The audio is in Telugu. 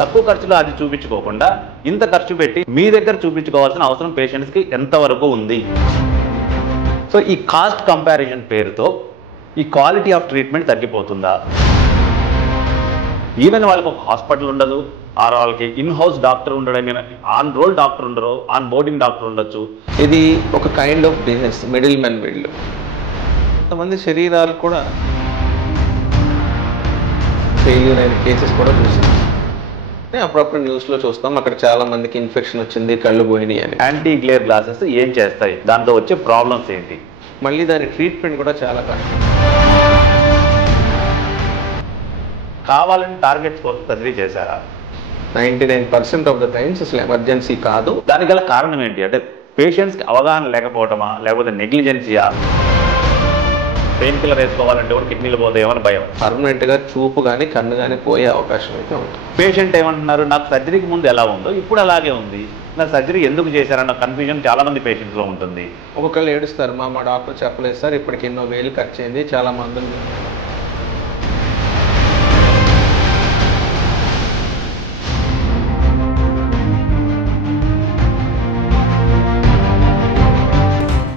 తక్కువ ఖర్చులో అది చూపించుకోకుండా ఇంత ఖర్చు పెట్టి మీ దగ్గర చూపించుకోవాల్సిన అవసరం పేషెంట్స్కి ఎంతవరకు ఉంది? సో ఈ కాస్ట్ కంపారిజన్ పేరుతో ఈ క్వాలిటీ ఆఫ్ ట్రీట్మెంట్ తగ్గిపోతుందా? ఈవెన్ వాళ్ళకి ఒక హాస్పిటల్ ఉండదు, వాళ్ళకి ఇన్ హౌస్ డాక్టర్ ఉండడం, ఆన్ రోల్ డాక్టర్ ఉండరు, ఆన్ బోర్డింగ్ డాక్టర్ ఉండొచ్చు. ఇది ఒక kind of business, middle men వీళ్ళు. కొంతమంది శరీరాలు కూడా ఫెయిల్యూర్ అయిన కేసెస్ కూడా చూస్తాం. అప్పుడప్పుడు న్యూస్లో చూస్తాం, అక్కడ చాలా మందికి ఇన్ఫెక్షన్ వచ్చింది, కళ్ళు పోయినాయి అని. యాంటీ గ్లేర్ గ్లాసెస్ ఏం చేస్తాయి, దాంతో వచ్చే ప్రాబ్లమ్స్ ఏంటి? మళ్ళీ దాని ట్రీట్మెంట్ కూడా చాలా కష్టం. కావాలని టార్గెట్స్ కోసం సర్జరీ చేశారా? 99% ఆఫ్ ద టైమ్స్ అసలు ఎమర్జెన్సీ కాదు. దానికి గల కారణం ఏంటి? అంటే పేషెంట్స్కి అవగాహన లేకపోవటమా, లేకపోతే నెగ్లిజెన్సీయా? పెయిన్ కిల్లర్ వేసుకోవాలంటే కూడా కిడ్నీలు పోతాయేమని భయం. పర్మనెంట్గా చూపు కానీ కన్ను కానీ పోయే అవకాశం అయితే ఉంటుంది. పేషెంట్ ఏమంటున్నారు, నాకు సర్జరీకి ముందు ఎలా ఉందో ఇప్పుడు అలాగే ఉంది, నా సర్జరీ ఎందుకు చేశారన్న కన్ఫ్యూజన్ చాలా మంది పేషెంట్స్లో ఉంటుంది. ఒక్కొక్కళ్ళు ఏడుస్తారు, మా డాక్టర్ చెప్పలేదు సార్, ఇప్పటికి ఎన్నో వేలు ఖర్చు అయింది, చాలా మందులు